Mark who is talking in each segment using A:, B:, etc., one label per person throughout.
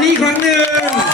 A: นี้อีกครั้งหนึ่ง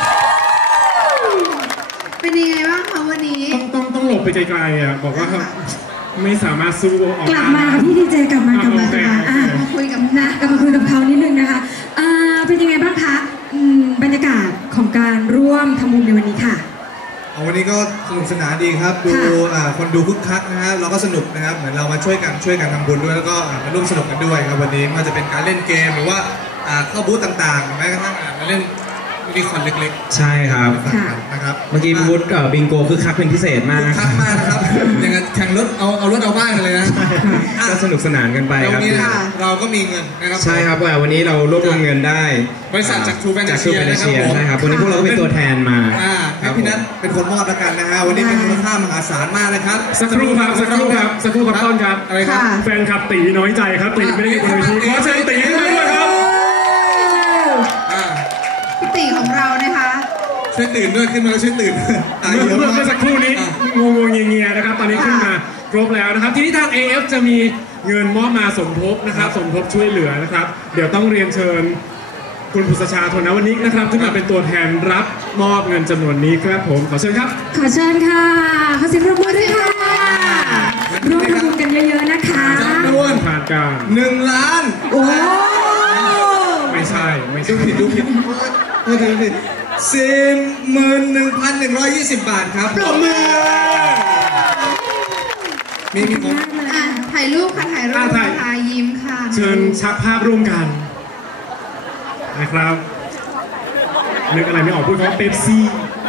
B: เป็นยังไงบ้างคะวันนี้
A: ต้องหลบไปไกลๆอ่ะบอกว่าไม่สามารถสู้ออก
C: กลับมาค่ะพี่ดีเจกลับมาค่ะ
B: มาคุยกับ
C: นะกลับมาคุยกับเขานิดนึงนะคะเป็นยังไงบ้างคะบรรยากาศของการร่วมทำบุญในวันนี้ค่ะ
D: วันนี้ก็สนุกสนานดีครับดูคนดูคึกคักนะครับเราก็สนุกนะครับเหมือนเรามาช่วยกันทำบุญด้วยแล้วก็มาร่วมสนุกกันด้วยครับวันนี้มันจะเป็นการเล่นเกมหรือว่าเข้าบูธต่างๆแม้กระทั่งมาเล่นมินิคอนเล็ก
A: ๆใช่ครับ
D: นะครับ
A: เมื่อกี้บูธบิงโกคึกคักเป็นพิเศษมาก
D: คึกคักมากนะครับอย่างแข่งรถเอารถเอาบ้านกันเลยนะ
A: ก็สนุกสนานกันไปครับ
D: วันนี้เราก็มีเงินนะครับ
A: ใช่ครับวันนี้เรารวบรวมเงินได้
D: บริษัทจากทูแฟนตาเชีย
A: ใช่ครับวันนี้พวกเราก็เป็นตัวแทนมา
D: ให้พี่นัทเป็นคนมอบแล้วกันนะฮะวันนี้เป็นมูลค่ามหาศาลมากนะครับ
A: สักครู่ครับต้นครับ
D: อะไรครับ
A: แฟนคลับตีน้อยใจครับตีไม่ได้อยู่บนเวทีขอเชิญตีมาด้วยครับ
B: พี่ตีของเรานะคะ
D: ช่วยตื่นด้วยขึ้นมาแล้วช่วยตื่น
A: เมื่อสักครู่นี้งงเงียนะครับตอนนี้ขึ้นมาครบแล้วนะครับทีนี้ทาง AF จะมีเงินมอบมาสมทบนะครับสมทบช่วยเหลือนะครับเดี๋ยวต้องเรียนเชิญคุณพุทธชาธนวณิกนะครับขึ้นมาเป็นตัวแทนรับมอบเงินจำนวนนี้ครับผมขอเชิญครับ
C: ขอเชิญค่ะขอเสียงปรบมือด้วยค่ะร่วมทำบุญกันเยอะๆนะคะ
D: จำนวน
A: ผ่านการ
D: 1 ล้าน
C: โอ้
A: ไม่ใช่
D: ดูผิด41,120 บาทครับ
A: ปรบมือ
D: มีผม
B: ถ่ายรูปค่ะถ่ายรูปค่ะยิ้มค่ะ
A: เชิญชักภาพร่วมกันนะครับนึกอะไรไม่ออกพูดเขาเป๊ปซี่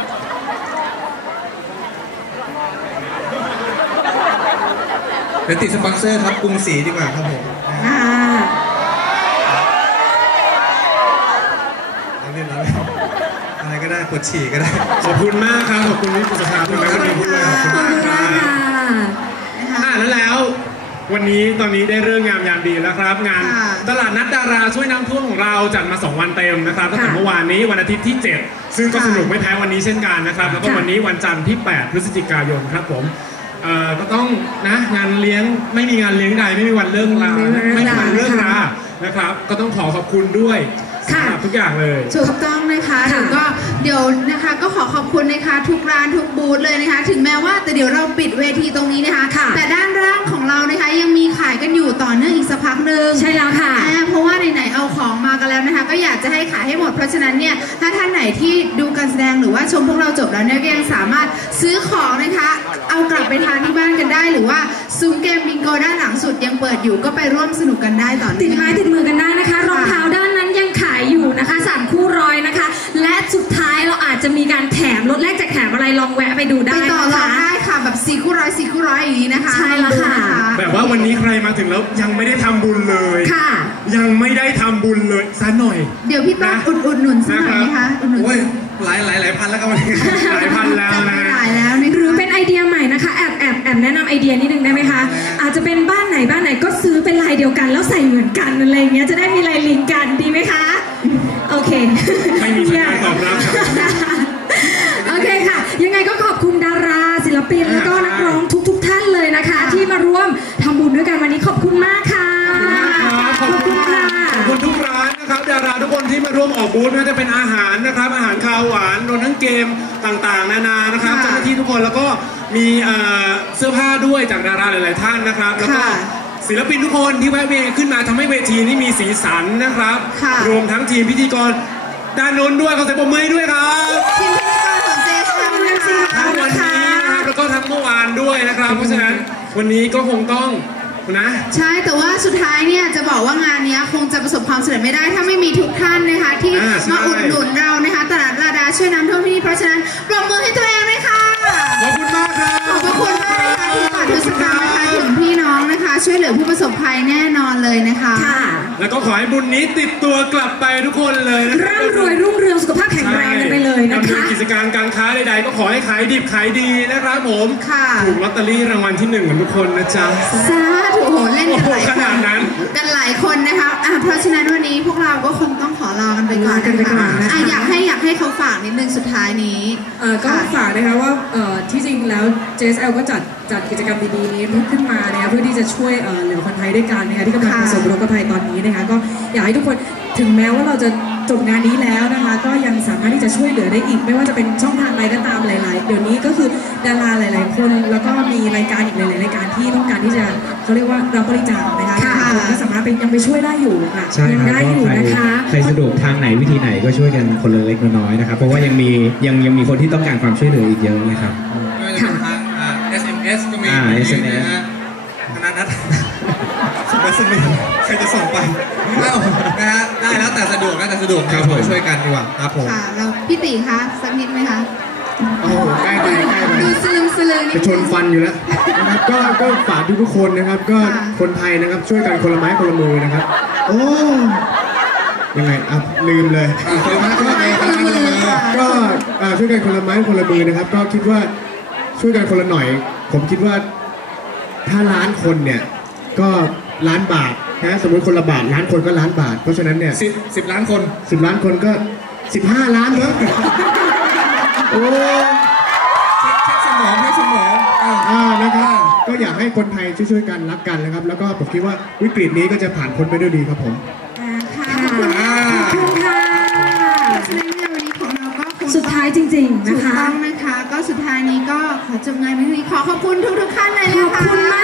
D: เดี๋ยวติดสปอนเซอร์ครับกรุงศรีดีกว่าครับผมอะไรก็ได้ปวดฉี่ก็ได้
A: ขอบคุณมากครับขอบคุณที่พุทธชาด้วยนะครับขอบคุณมากครับแล้ววันนี้ตอนนี้ได้เรื่องงามยามดีแล้วครับงานตลาดนัดดาราช่วยน้ำท่วมของเราจัดมา2 วันเต็มนะครับตั้งแต่เมื่อวานนี้วันอาทิตย์ที่7ซึ่งก็สนุกไม่แพ้วันนี้เช่นกันนะครับแล้วก็วันนี้วันจันทร์ที่8 พฤศจิกายนครับผมก็ต้องนะงานเลี้ยงไม่มีงานเลี้ยงใดไม่มีวันเลิกราไม่มีวันเลิกรานะครับก็ต้องขอบคุณด้วยทุกอย่างเลย
B: ถูกต้องนะคะเดี๋ยวนะคะก็ขอบคุณนะคะทุกร้านทุกบูธเลยนะคะถึงแม้ว่าแต่เดี๋ยวเราปิดเวทีตรงนี้นะคะแต่ด้านล่างของเรานะคะยังมีขายกันอยู่ต่อเนื่องอีกสักพักหนึ่ง
C: ใช่แล้วค่ะ
B: เพราะว่าไหนๆเอาของมากันแล้วนะคะก็อยากจะให้ขายให้หมดเพราะฉะนั้นเนี่ยถ้าท่านไหนที่ดูการแสดงหรือว่าชมพวกเราจบแล้วเนี่ยก็ยังสามารถซื้อของนะคะเอากลับไปทานที่บ้านกันได้หรือว่าซุ้มเกมบิงโกด้านหลังสุดยังเปิดอยู่ก็ไปร่วมสนุกกันได้ต่อ
C: ติดไม้ติดมือกันได้นะคะรองเท้าด้านนั้นยังขายอยู่นะคะ3 คู่ร้อยนะคะและสุดท้ายเราอาจจะมีการแถมลดแลกแจกแถมอะไรลองแวะไปดูได้
B: ไปต่อรองได้ค่ะแบบ4 คู่ร้อย4 คู่ร้อยอย่างนี้นะคะ
C: ใช่แล้วค่ะ
A: แบบว่าวันนี้ใครมาถึงแล้วยังไม่ได้ทำบุญเลย
C: ค่ะ
A: ยังไม่ได้ทำบุญเลยซะหน่อย
B: เดี๋ยวพี่ต้นอุดหนุนสักหน่อยนะคะอุดหนุน
D: หลายพันแล้วก็วันนี้
A: หลายพันแล้วนะ
B: หลายแล้ว
C: หรือเป็นไอเดียใหม่นะคะแอบแนะนำไอเดียนิดนึงได้ไหมคะอาจจะเป็นบ้านไหนก็ซื้อเป็นลายเดียวกันแล้วใส่เหมือนกันอะไรเงี้ยจะได้มีลายลิงก์กันดีไหมคะโอเค
A: ไม่มีการตอบรับ
C: โอเคค่ะยังไงก็ขอบคุณดาราศิลปินแล้วก็นักร้องทุกท่านเลยนะคะที่มาร่วมทำบุญด้วยกันวันนี้ขอบคุณมากค่ะ
A: ขอบคุณค่ะขอบคุณทุกร้านนะครับดาราทุกคนที่มาร่วมออกบูธไม่ว่าจะเป็นอาหารนะครับอาหารคาวหวานรวมทั้งเกมต่างๆนานานะครับเจ้าหน้าที่ทุกคนแล้วก็มีเสื้อผ้าด้วยจากดาราหลายๆท่านนะครับแล้วก็ศิลปินทุกคนที่แวะเวียนขึ้นมาทำให้เวทีนี้มีสีสันนะครับรวมทั้งทีมพิธีกรด้านโน้นด้วยขอเสียงปรบมือด้วยครับ
B: ทีมพิธีกรของเจส
A: ทั้งวันนี้นะครับแล้วก็ทั้งเมื่อวานด้วยนะครับเพราะฉะนั้นวันนี้ก็คงต้องนะ
B: ใช่แต่ว่าสุดท้ายเนี่ยจะบอกว่างานนี้คงจะประสบความสำเร็จไม่ได้ถ้าไม่มีทุกท่านนะคะที่มาอุดหนุนเรานะคะตลาดลาดาช่วยน้ำท่วมที่นี่เพราะฉะนั้นปรบมือให้ตัวเองเลยค่ะ
A: ขอบคุณมากครับ
B: ขอบคุณมากนะคะทุกบาททุกสตางค์นะคะถึงพี่น้องนะคะช่วยเหลือผู้ประสบภัยแน่นอนเลยนะคะ
A: แล้วก็ขอให้บุญนี้ติดตัวกลับไปทุกคนเลย
C: นะครับร่ำรวยรุ่งเรืองสุขภาพแข็งแรงกันไปเลยนะคะ
A: กิจการการค้าใดๆก็ขอให้ขายดิบขายดีนะครับผมถูกลอตเตอรี่รางวัลที่1กันทุกคนนะจ๊ะ
B: สาธุโหเล่นกันหลาย
A: ขนาดนั้น
B: กันหลายคนนะคะเพราะฉะนั้นวันนี้พวกเราก็คงต้องขอลากันไปก่อนนะคะอยากให้เขาฝากนิดนึงสุดท้ายนี้
E: ก็ฝากนะคะว่าที่จริงแล้ว JSL ก็จัดกิจกรรมดีๆนี้ขึ้นมานะคะเพื่อที่จะช่วยเหลือคนไทยด้วยกันนะคะที่กำลังประสบอุทกภัยตอนนี้นะคะก็อยากให้ทุกคนถึงแม้ว่าเราจะจบงานนี้แล้วนะคะก็ยังสามารถที่จะช่วยเหลือได้อีกไม่ว่าจะเป็นช่องทางใดก็ตามหลายๆเดี๋ยวนี้ก็คือดาราหลาย ๆ คนแล้วก็มีรายการอีกหลาย ๆ รายการที่ต้องการที่จะเขาเรียกว่ารับบริจาคนะคะ
B: ค่ะ
E: ก็สามารถยังไปช่วยได้อยู่ค่ะ
F: ใช่
C: ยัง
F: ครับ
C: ได้อยู่นะคะ
F: ใครสะดวกทางไหนวิธีไหนก็ช่วยกันคนละเล็กละน้อยนะครับเพราะว่ายังมีคนที่ต้องการความช่วยเหลืออีกเยอะนะครับ
D: ไม่ว่าจะเป็นทางSMS ก็มี
F: SMS
D: นะฮะธนานัทส่งไปSMS ใครจะส่งไปเอ้านะฮะได้แล้วแต่สะดวกนะแต่สะดวก
F: ครับผม
D: ช่วยกันดีกว่าครับผม
B: ค่ะเราพี่ตีคะสักนิดไหมคะ
A: โอ้โหใกล้ไปใกล้ไป
B: ดูสลึมสลือนิ
A: จะ
B: ด
A: ชนฟันอยู่แล้วนะครับก็ฝากทุกๆคนนะครับ ก็
B: ค่ะ
A: คนไทยนะครับช่วยกันคนละไม้คนละมือนะครับ โอ้ยังไงอ่ะลืมเลย
D: คนละไม้คนละมือคนละไม้คนละมือ
A: ก็ช่วยกันคนละไม้คนละมือนะครับ ก็คิดว่าช่วยกันคนละหน่อย ผมคิดว่าถ้าล้านคนเนี่ยก็ล้านบาทนะสมมติคนละบาทล้านคนก็ล้านบาท เพราะฉะนั้นเนี่ย
D: สิบล้านคน
A: 10 ล้านคนก็15 ล้านเนอะโอ้
D: เช็คสมองให้สมอง
A: นะครับก็อยากให้คนไทยช่วยๆกันรักกันนะครับ แล้วก็ผมคิดว่าวิกฤตนี้ก็จะผ่านพ้นไปด้วยดีครับผม
B: ค่ะขอบคุณ
D: อ่า
C: ค่ะ
B: ฉะนั้นเนี่ยวันนี้ของเราก็คง
C: สุดท้ายจริงๆ
B: ถู
C: นะ
B: ก
C: คะ
B: ต้องนะคะ ก็สุดท้ายนี้ก็ขอจบงานไว้ที่นี้ขอขอบคุณทุกๆท่านเลย
C: ข
B: นะ
C: อบ
B: คะ
C: คุณ